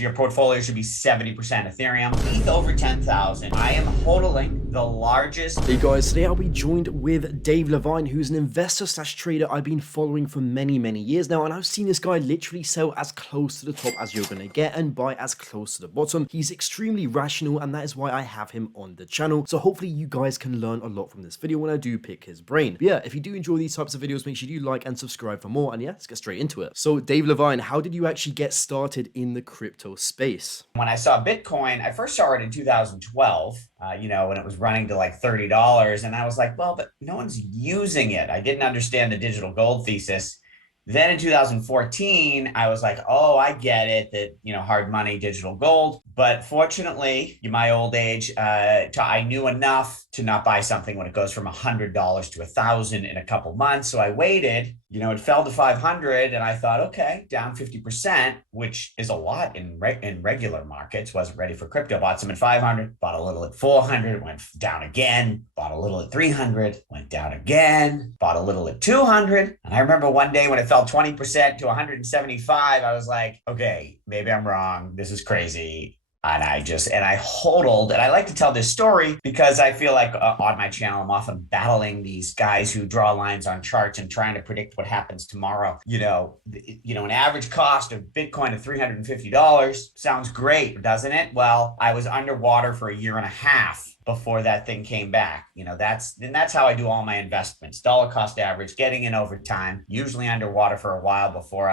Your portfolio should be 70% Ethereum, ETH over 10,000. I am hodling the largest. Hey guys, today I'll be joined with Dave Levine, who's an investor slash trader I've been following for many years now, and I've seen this guy literally sell as close to the top as you're gonna get and buy as close to the bottom. He's extremely rational, and that is why I have him on the channel. So hopefully you guys can learn a lot from this video when I do pick his brain. But yeah, if you do enjoy these types of videos, make sure you like and subscribe for more. And yeah, let's get straight into it. So Dave Levine, how did you actually get started in the crypto space? When I saw Bitcoin, I first saw it in 2012, when it was running to like $30. And I was like, well, but no one's using it. I didn't understand the digital gold thesis. Then in 2014, I was like, oh, I get it, that, hard money, digital gold. But fortunately, in my old age, I knew enough to not buy something when it goes from $100 to $1,000 in a couple months. So I waited, it fell to 500 and I thought, okay, down 50%, which is a lot in regular markets. Wasn't ready for crypto, bought some at 500, bought a little at 400, went down again, bought a little at 300, went down again, bought a little at 200. And I remember one day when it fell 20% to 175, I was like, okay, maybe I'm wrong. This is crazy. And I hodled. And I like to tell this story because I feel like on my channel, I'm often battling these guys who draw lines on charts and trying to predict what happens tomorrow. An average cost of Bitcoin of $350 sounds great, doesn't it? Well, I was underwater for a year and a half before that thing came back. That's how I do all my investments. Dollar cost average, getting in over time, usually underwater for a while before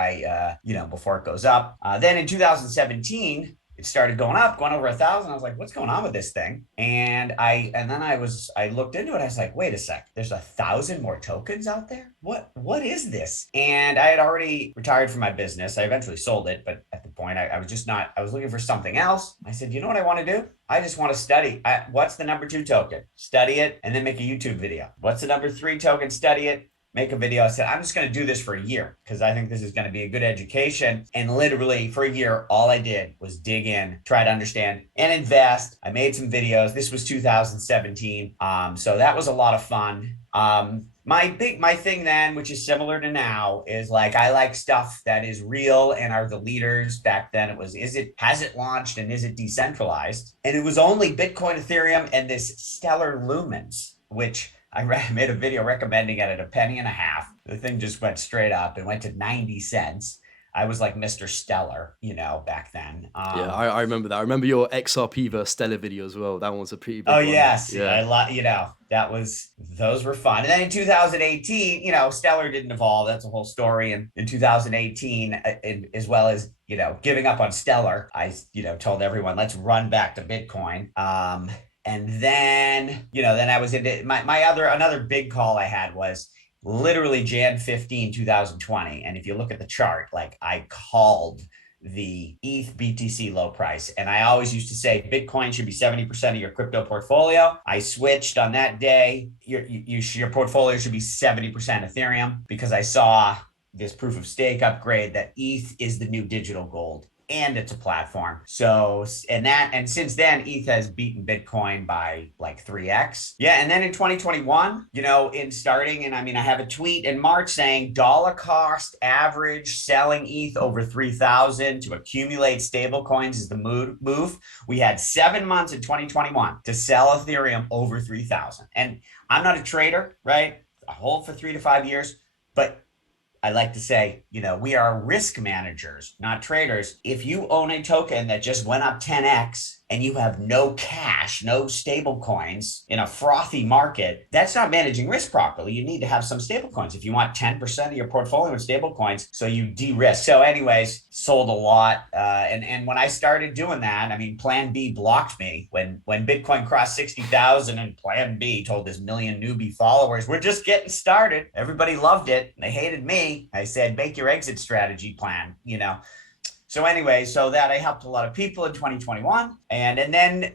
before it goes up. Then in 2017, it started going up, going over 1,000. I was like, what's going on with this thing? And then I looked into it. I was like, wait a sec, there's 1,000 more tokens out there? What is this? And I had already retired from my business. I eventually sold it, but at the point I was looking for something else. I said, you know what I want to do? I just want to study. What's the number 2 token? Study it and then make a YouTube video. What's the number 3 token? Study it. Make a video. I said, I'm just going to do this for a year because I think this is going to be a good education. And literally for a year, all I did was dig in, try to understand and invest. I made some videos. This was 2017. So that was a lot of fun. My thing then, which is similar to now, is like, I like stuff that is real and are the leaders. Back then it was, has it launched and is it decentralized? And it was only Bitcoin, Ethereum, and this stellar lumens, which I made a video recommending it at a penny and a half. The thing just went straight up and went to 90 cents. I was like Mr. Stellar, back then. Yeah, I remember that. I remember your XRP versus Stellar video as well. That one was a pretty big one. Yes. Yeah. Those were fun. And then in 2018, Stellar didn't evolve. That's a whole story. And in 2018, as well as, giving up on Stellar, I, told everyone, let's run back to Bitcoin. And then, then I was into another big call I had was literally Jan 15, 2020. And if you look at the chart, like I called the ETH BTC low price. And I always used to say Bitcoin should be 70% of your crypto portfolio. I switched on that day. Your portfolio should be 70% Ethereum because I saw this proof of stake upgrade that ETH is the new digital gold. And it's a platform. So, and since then, ETH has beaten Bitcoin by like 3x. Yeah. And then in 2021, I have a tweet in March saying dollar cost average selling ETH over 3,000 to accumulate stable coins is the move. We had 7 months in 2021 to sell Ethereum over 3,000. And I'm not a trader, right? I hold for 3 to 5 years, but I like to say, we are risk managers, not traders. If you own a token that just went up 10x and you have no cash, no stable coins in a frothy market, that's not managing risk properly. You need to have some stable coins if you want 10% of your portfolio in stable coins. So you de-risk. So anyways, sold a lot. And when I started doing that, Plan B blocked me when Bitcoin crossed 60,000 and Plan B told his million newbie followers, we're just getting started. Everybody loved it. They hated me. I said, make your exit strategy plan, So anyway, so that I helped a lot of people in 2021. And then,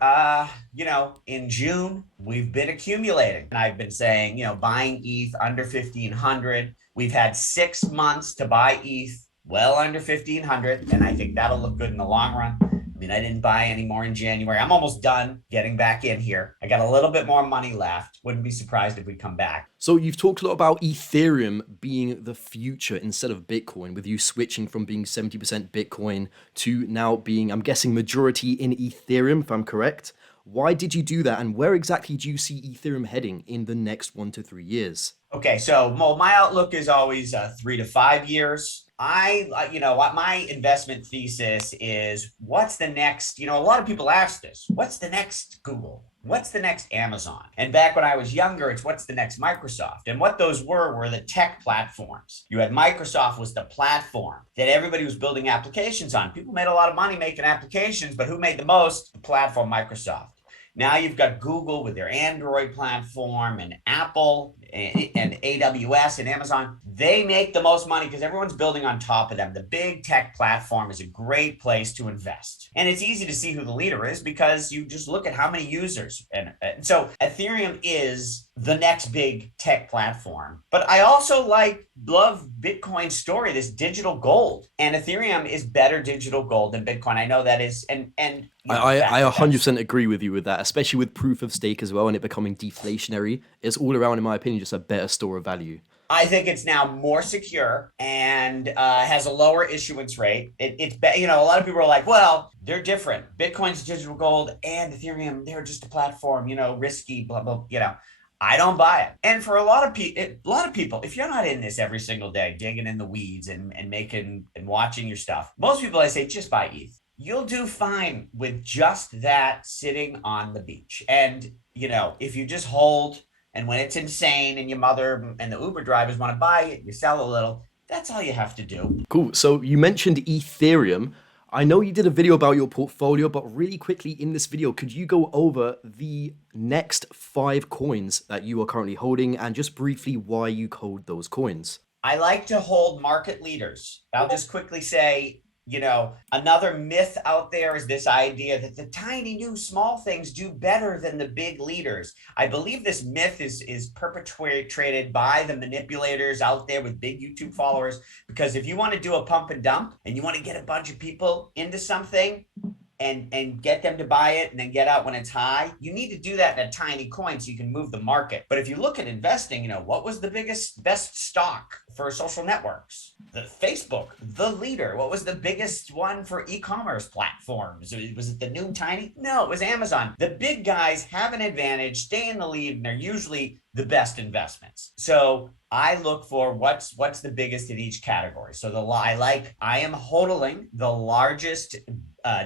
in June, we've been accumulating. And I've been saying, buying ETH under 1,500. We've had 6 months to buy ETH well under 1,500. And I think that'll look good in the long run. mean, I didn't buy any more in January. I'm almost done getting back in here. I got a little bit more money left. Wouldn't be surprised if we come back. So you've talked a lot about Ethereum being the future instead of Bitcoin, with you switching from being 70% Bitcoin to now being, I'm guessing, majority in Ethereum, if I'm correct. Why did you do that, and where exactly do you see Ethereum heading in the next 1 to 3 years? Okay, so my outlook is always 3 to 5 years. What my investment thesis is, what's the next, a lot of people ask this, what's the next Google? What's the next Amazon? And back when I was younger, it's what's the next Microsoft? And what those were the tech platforms. You had Microsoft was the platform that everybody was building applications on. People made a lot of money making applications, but who made the most? The platform Microsoft. Now you've got Google with their Android platform, and Apple and AWS and Amazon. They make the most money because everyone's building on top of them. The big tech platform is a great place to invest. And it's easy to see who the leader is because you just look at how many users. And so Ethereum is the next big tech platform. But I also love Bitcoin's story, this digital gold. And Ethereum is better digital gold than Bitcoin. I know that is, I 100% agree with you with that, especially with proof of stake as well, and it becoming deflationary. It's all around, in my opinion, just a better store of value. I think it's now more secure and has a lower issuance rate. A lot of people are like, well, they're different. Bitcoin's digital gold and Ethereum, they're just a platform, risky, blah, blah, I don't buy it. And for a lot of people, if you're not in this every single day, digging in the weeds and making and watching your stuff, most people I say just buy ETH. You'll do fine with just that sitting on the beach. And, if you just hold, and when it's insane and your mother and the Uber drivers want to buy it, you sell a little, that's all you have to do. Cool. So you mentioned Ethereum. I know you did a video about your portfolio, but really quickly in this video, could you go over the next 5 coins that you are currently holding and just briefly why you hold those coins? I like to hold market leaders. I'll just quickly say, another myth out there is this idea that the tiny new small things do better than the big leaders. I believe this myth is perpetrated by the manipulators out there with big YouTube followers, because if you want to do a pump and dump and you want to get a bunch of people into something and get them to buy it and then get out when it's high, you need to do that in a tiny coin so you can move the market. But if you look at investing, what was the best stock for social networks? The Facebook, the leader. What was the biggest one for e-commerce platforms? Was it the new tiny? No, it was Amazon. The big guys have an advantage, stay in the lead, and they're usually the best investments. So I look for what's the biggest in each category. So I am hodling the largest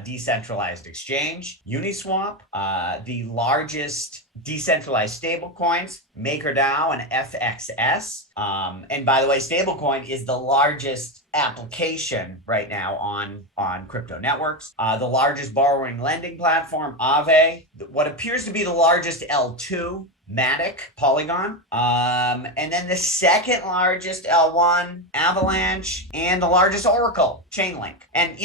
decentralized exchange, Uniswap, the largest decentralized stablecoins, MakerDAO and FXS. And by the way, stablecoin is the largest application right now on crypto networks. The largest borrowing lending platform, Aave. What appears to be the largest L2, Matic, Polygon, and then the second largest L1, Avalanche, and the largest Oracle, Chainlink. And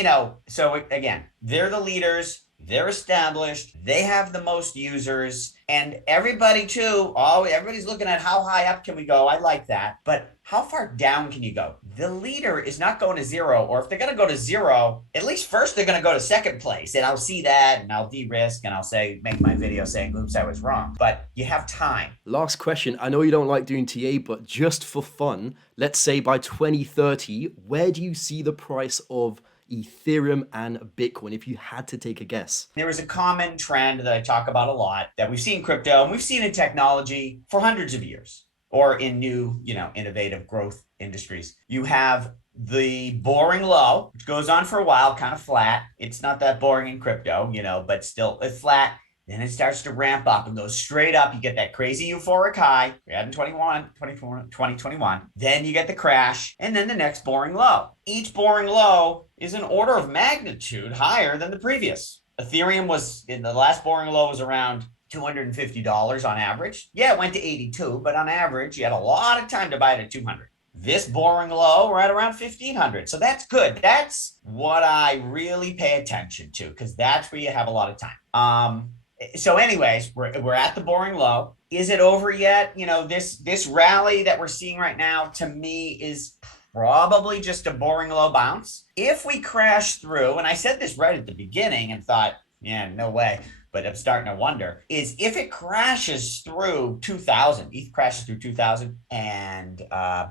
so again, they're the leaders, they're established, they have the most users, and everybody too, everybody's looking at how high up can we go. I like that, but how far down can you go? The leader is not going to zero, or if they're going to go to zero, at least first they're going to go to second place, and I'll see that, and I'll de-risk, and I'll make my video saying, oops, I was wrong. But you have time. Last question. I know you don't like doing TA, but just for fun, let's say by 2030, where do you see the price of Ethereum and Bitcoin, if you had to take a guess? There is a common trend that I talk about a lot that we've seen in crypto and we've seen in technology for hundreds of years, or in new, innovative growth industries. You have the boring low, which goes on for a while, kind of flat. It's not that boring in crypto, but still it's flat. Then it starts to ramp up and goes straight up. You get that crazy euphoric high. We had in 2021. Then you get the crash, and then the next boring low. Each boring low is an order of magnitude higher than the previous. Ethereum was, in the last boring low, was around $250 on average. Yeah, it went to 82, but on average, you had a lot of time to buy it at 200. This boring low, we're at around 1,500. So that's good. That's what I really pay attention to, because that's where you have a lot of time. So anyways, we're at the boring low. Is it over yet? This rally that we're seeing right now, to me, is probably just a boring low bounce. If we crash through, and I said this right at the beginning and thought, yeah, no way, but I'm starting to wonder, is if it crashes through 2000, ETH crashes through 2000, and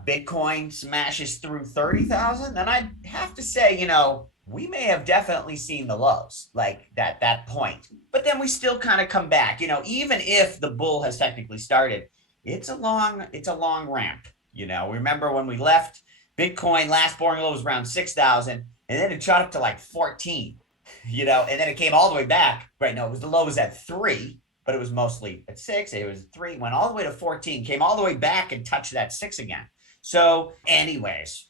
Bitcoin smashes through 30,000, then I'd have to say, we may have definitely seen the lows like that point. But then we still kind of come back, even if the bull has technically started, it's a long ramp. Remember when we left Bitcoin, last boring low was around 6,000, and then it shot up to like 14, and then it came all the way back. Right. No, the low was at 3, but it was mostly at 6. It was 3, went all the way to 14, came all the way back and touched that 6 again. So anyways,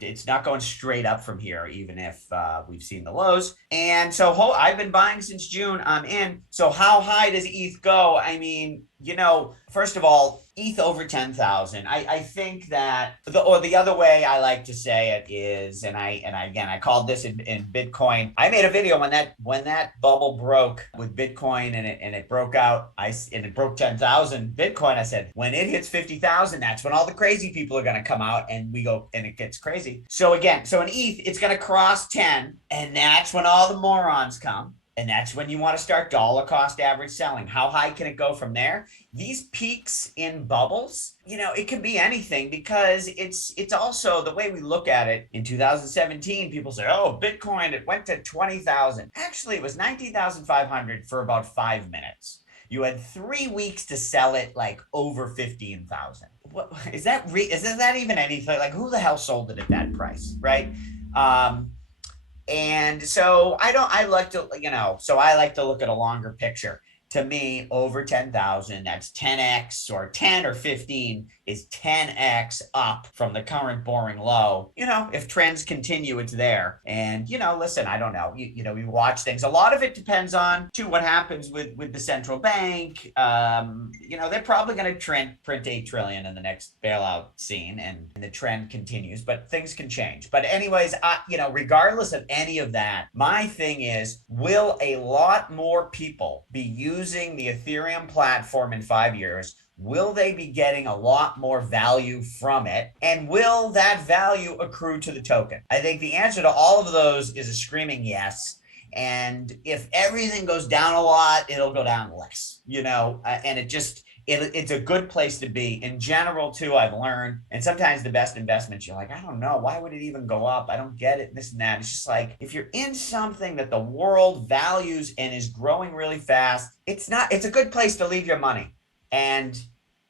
it's not going straight up from here, even if we've seen the lows. And so I've been buying since June. I'm in. So how high does ETH go? I mean, first of all, ETH over 10,000. I think that the other way I like to say it is, and I called this in Bitcoin. I made a video when that bubble broke with Bitcoin and it broke out. And it broke 10,000 Bitcoin. I said, when it hits 50,000, that's when all the crazy people are going to come out and it gets crazy. So in ETH, it's going to cross 10, and that's when all the morons come. And that's when you want to start dollar cost average selling. How high can it go from there? These peaks in bubbles, it can be anything, because it's also the way we look at it. In 2017, people say, oh, Bitcoin, it went to 20,000. Actually, it was 19,500 for about 5 minutes. You had 3 weeks to sell it like over 15,000. What is that? Is that even anything? Like, who the hell sold it at that price, right? And so I like to look at a longer picture. To me, over 10,000, that's 10x, or 10 or 15 is 10x up from the current boring low. If trends continue, it's there. And, listen, I don't know. We watch things. A lot of it depends on, too, what happens with the central bank. They're probably going to print 8 trillion in the next bailout scene, and the trend continues, but things can change. But anyways, regardless of any of that, my thing is, will a lot more people be using the Ethereum platform in 5 years? Will they be getting a lot more value from it? And will that value accrue to the token? I think the answer to all of those is a screaming yes. And if everything goes down a lot, it'll go down less, and it's a good place to be. In general, too, I've learned, and sometimes the best investments, you're like, I don't know, why would it even go up? I don't get it, this and that. It's just like, if you're in something that the world values and is growing really fast, it's a good place to leave your money. And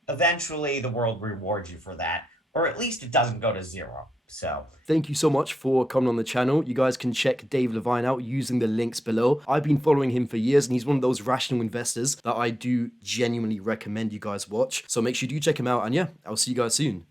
eventually the world rewards you for that, or at least it doesn't go to zero. So thank you so much for coming on the channel. You guys can check Dave Levine out using the links below. I've been following him for years, and he's one of those rational investors that I do genuinely recommend you guys watch. So make sure you do check him out. And yeah, I'll see you guys soon.